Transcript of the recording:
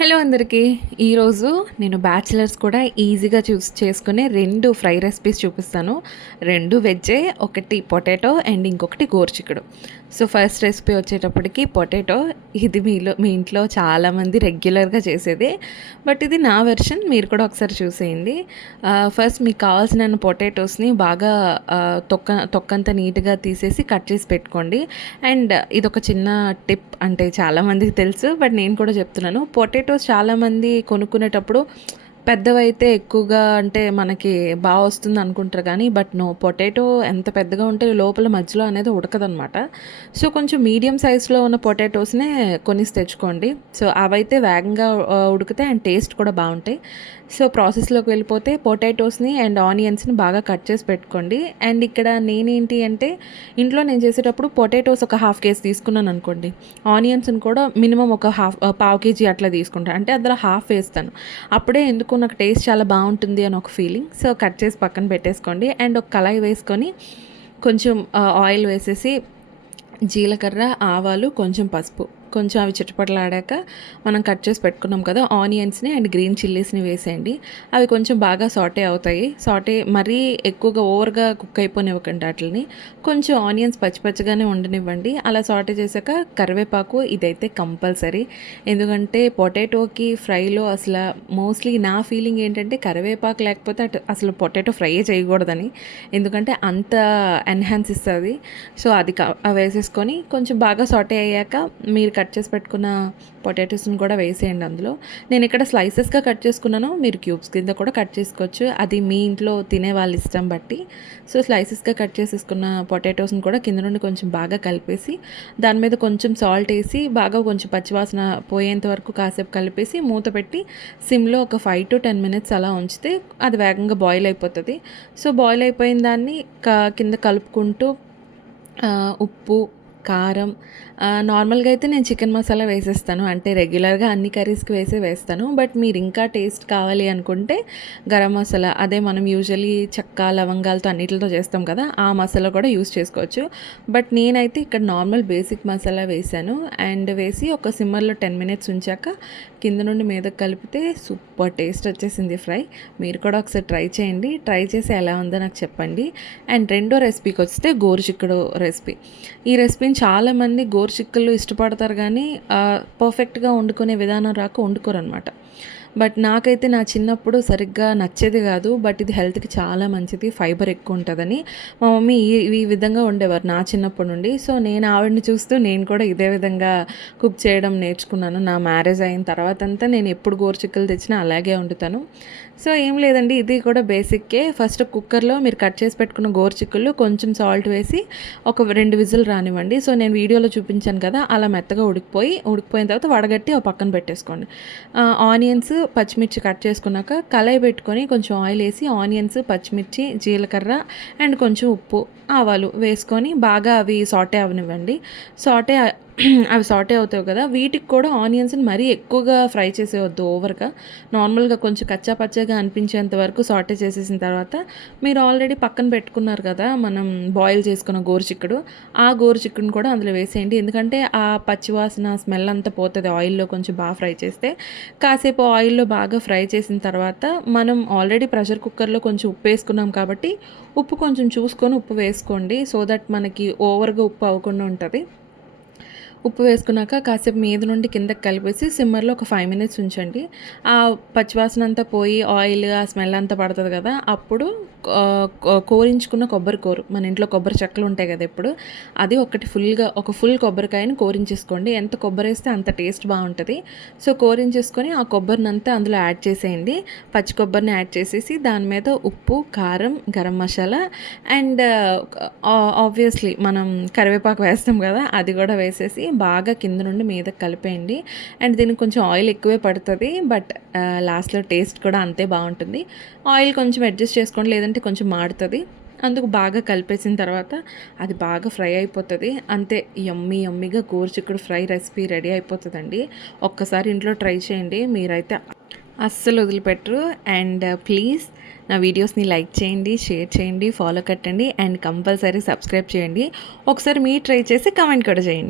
Hello అందరికీ. ఈరోజు నేను బ్యాచిలర్స్ కూడా ఈజీగా చేసుకునే 2 ఫ్రై రెసిపీస్ చూపిస్తాను. 2 వెజ్జే, ఒకటి పొటాటో అండ్ ఇంకొకటి గోరుచిక్కుడు. సో ఫస్ట్ రెసిపీ వచ్చేటప్పటికి పొటాటో. ఇది మీ ఇంట్లో చాలామంది రెగ్యులర్గా చేసేదే, బట్ ఇది నా వెర్షన్. మీరు కూడా ఒకసారి చూసేయండి. ఫస్ట్ మీకు కావాల్సిన పొటాటోస్ని బాగా తొక్కంతా నీట్గా తీసేసి కట్ చేసి పెట్టుకోండి. అండ్ ఇదొక చిన్న టిప్, అంటే చాలామందికి తెలుసు బట్ నేను కూడా చెప్తున్నాను. పొటాటోస్ చాలామంది కొనుక్కునేటప్పుడు పెద్దవైతే ఎక్కువగా అంటే మనకి బాగా వస్తుంది అనుకుంటారు కానీ బట్ నో, పొటాటో ఎంత పెద్దగా ఉంటే లోపల మధ్యలో అనేది ఉడకదనమాట. సో కొంచెం మీడియం సైజులో ఉన్న పొటాటోస్నే కొనిసి తెచ్చుకోండి. సో అవైతే వేగంగా ఉడికితే అండ్ టేస్ట్ కూడా బాగుంటాయి. సో ప్రాసెస్లోకి వెళ్ళిపోతే పొటాటోస్ని అండ్ ఆనియన్స్ని బాగా కట్ చేసి పెట్టుకోండి. అండ్ ఇక్కడ నేనేంటి అంటే ఇంట్లో నేను చేసేటప్పుడు పొటాటోస్ ఒక హాఫ్ కేజీ తీసుకున్నాను అనుకోండి, ఆనియన్స్ని కూడా మినిమం ఒక పావు కేజీ అట్లా తీసుకుంటాను. అంటే అందులో హాఫ్ వేస్తాను. అప్పుడే ఎందుకు నాకు టేస్ట్ చాలా బాగుంటుంది అని ఒక ఫీలింగ్. సో కట్ చేసి పక్కన పెట్టేసుకోండి. అండ్ ఒక కళాయి వేసుకొని కొంచెం ఆయిల్ వేసేసి జీలకర్ర, ఆవాలు, కొంచెం పసుపు, కొంచెం అవి చిటపటలాడాక మనం కట్ చేసి పెట్టుకున్నాం కదా ఆనియన్స్ని అండ్ గ్రీన్ చిల్లీస్ని వేసేయండి. అవి కొంచెం బాగా సాటే అవుతాయి. సాటే మరీ ఎక్కువగా ఓవర్గా కుక్ అయిపోనివ్వకండి వాటిని. కొంచెం ఆనియన్స్ పచ్చిపచ్చిగానే ఉండనివ్వండి. అలా సాటే చేశాక కరివేపాకు ఇదైతే కంపల్సరీ. ఎందుకంటే పొటాటోకి ఫ్రైలో అసలు మోస్ట్లీ నా ఫీలింగ్ ఏంటంటే కరివేపాకు లేకపోతే అసలు పొటాటో ఫ్రై చేయకూడదని, ఎందుకంటే అంత ఎన్హాన్స్ ఇస్తుంది. సో అది వేసేసుకొని కొంచెం బాగా సాటే అయ్యాక మీరు కట్ చేసి పెట్టుకున్న పొటాటోస్ని కూడా వేసేయండి అందులో. నేను ఇక్కడ స్లైసెస్గా కట్ చేసుకున్నాను, మీరు క్యూబ్స్ కింద కూడా కట్ చేసుకోవచ్చు. అది మీ ఇంట్లో తినే వాళ్ళ ఇష్టం బట్టి. సో స్లైసెస్గా కట్ చేసేసుకున్న పొటాటోస్ని కూడా కింద నుండి కొంచెం బాగా కలిపేసి దాని మీద కొంచెం సాల్ట్ వేసి బాగా కొంచెం పచ్చివాసన పోయేంత వరకు కాసేపు కలిపేసి మూత పెట్టి సిమ్లో ఒక 5 to 10 minutes అలా ఉంచితే అది వేగంగా బాయిల్ అయిపోతుంది. సో బాయిల్ అయిపోయిన దాన్ని కింద కలుపుకుంటూ ఉప్పు, కారం, నార్మల్గా అయితే నేను చికెన్ మసాలా వేసేస్తాను, అంటే రెగ్యులర్గా అన్ని కర్రీస్కి వేస్తాను. బట్ మీరు ఇంకా టేస్ట్ కావాలి అనుకుంటే గరం మసాలా, అదే మనం యూజువలీ చెక్క లవంగాలతో అన్నిటితో చేస్తాం కదా, ఆ మసాలా కూడా యూస్ చేసుకోవచ్చు. బట్ నేనైతే ఇక్కడ నార్మల్ బేసిక్ మసాలా వేసాను. అండ్ వేసి ఒక సిమ్మర్లో 10 minutes ఉంచాక కింద నుండి మీదకి కలిపితే సూపర్ టేస్ట్ వచ్చేసింది ఫ్రై. మీరు కూడా ఒకసారి ట్రై చేయండి. ట్రై చేసి ఎలా ఉందో నాకు చెప్పండి. అండ్ రెండో రెసిపీకి వస్తే గోరుచిక్కుడు రెసిపీ. ఈ రెసిపీని చాలామంది గోరుచిక్కుళ్ళు ఇష్టపడతారు కానీ పర్ఫెక్ట్గా వండుకునే విధానం రాక వండుకోరు అనమాట. బట్ నాకైతే నా చిన్నప్పుడు సరిగ్గా నచ్చేది కాదు. బట్ ఇది హెల్త్కి చాలా మంచిది, ఫైబర్ ఎక్కువ ఉంటుందని మా మమ్మీ ఈ విధంగా ఉండేవారు నా చిన్నప్పటి నుండి. సో నేను ఆవిడని చూస్తూ నేను కూడా ఇదే విధంగా కుక్ చేయడం నేర్చుకున్నాను. నా మ్యారేజ్ అయిన తర్వాత అంతా నేను ఎప్పుడు గోరుచిక్కులు తెచ్చినా అలాగే వండుతాను. సో ఏం లేదండి, ఇది కూడా బేసిక్కే. ఫస్ట్ కుక్కర్లో మీరు కట్ చేసి పెట్టుకున్న గోరుచిక్కుళ్ళు కొంచెం సాల్ట్ వేసి ఒక 2 విజిల్ రానివ్వండి. సో నేను వీడియోలో చూపించాను కదా, అలా మెత్తగా ఉడికిపోయిన తర్వాత వడగట్టి ఒక పక్కన పెట్టేసుకోండి. ఆనియన్స్, పచ్చిమిర్చి కట్ చేసుకున్నాక కళాయి పెట్టుకొని కొంచెం ఆయిల్ వేసి ఆనియన్స్, పచ్చిమిర్చి, జీలకర్ర అండ్ కొంచెం ఉప్పు, ఆవాలు వేసుకొని బాగా అవి సాటే అవనివ్వండి. అవి సాటే అవుతాయి కదా, వీటికి కూడా ఆనియన్స్ని మరీ ఎక్కువగా ఫ్రై చేసేవద్దు ఓవర్గా. నార్మల్గా కొంచెం కచ్చా పచ్చగా అనిపించేంత వరకు సాటే చేసేసిన తర్వాత మీరు ఆల్రెడీ పక్కన పెట్టుకున్నారు కదా మనం బాయిల్ చేసుకున్న గోరుచిక్కుడు, ఆ గోరుచిక్కుడుని కూడా అందులో వేసేయండి. ఎందుకంటే ఆ పచ్చివాసన స్మెల్ అంతా పోతుంది ఆయిల్లో కొంచెం బాగా ఫ్రై చేస్తే. కాసేపు ఆయిల్లో బాగా ఫ్రై చేసిన తర్వాత మనం ఆల్రెడీ ప్రెషర్ కుక్కర్లో కొంచెం ఉప్పు వేసుకున్నాం కాబట్టి ఉప్పు కొంచెం చూసుకొని ఉప్పు వేసుకోండి. సో దట్ మనకి ఓవర్గా ఉప్పు అవ్వకుండా ఉంటుంది. ఉప్పు వేసుకున్నాక కాసేపు మీద నుండి కిందకి కలిపేసి సిమ్మర్లో ఒక 5 minutes ఉంచండి. ఆ పచ్చివాసన అంతా పోయి ఆయిల్ ఆ స్మెల్ అంతా పడుతుంది కదా, అప్పుడు కోరించుకున్న కొబ్బరి కూర, మన ఇంట్లో కొబ్బరి చెక్కలు ఉంటాయి కదా ఎప్పుడు, అది ఒక ఫుల్ కొబ్బరికాయని కోరించేసుకోండి. ఎంత కొబ్బరి వేస్తే అంత టేస్ట్ బాగుంటుంది. సో కోరించేసుకొని ఆ కొబ్బరిని అంతా అందులో యాడ్ చేసేయండి. పచ్చి కొబ్బరిని యాడ్ చేసేసి దాని మీద ఉప్పు, కారం, గరం మసాలా అండ్ ఆబ్వియస్లీ మనం కరివేపాకు వేస్తాం కదా, అది కూడా వేసేసి బాగా కింద నుండి మీదకి కలిపేయండి. అండ్ దీనికి కొంచెం ఆయిల్ ఎక్కువే పడుతుంది, బట్ లాస్ట్లో టేస్ట్ కూడా అంతే బాగుంటుంది. ఆయిల్ కొంచెం అడ్జస్ట్ చేసుకోండి, లేదంటే కొంచెం మాడుతుంది. అందుకు బాగా కలిపేసిన తర్వాత అది బాగా ఫ్రై అయిపోతుంది. అంతే, యమ్మీగా గోరుచిక్కుడు ఫ్రై రెసిపీ రెడీ అయిపోతుందండి. ఒక్కసారి ఇంట్లో ట్రై చేయండి, మీరైతే అస్సలు వదిలిపెట్టరు. అండ్ ప్లీజ్ నా వీడియోస్ని లైక్ చేయండి, షేర్ చేయండి, ఫాలో కట్టండి అండ్ కంపల్సరీ సబ్స్క్రైబ్ చేయండి. ఒకసారి మీరు ట్రై చేసి కామెంట్ కూడా చేయండి.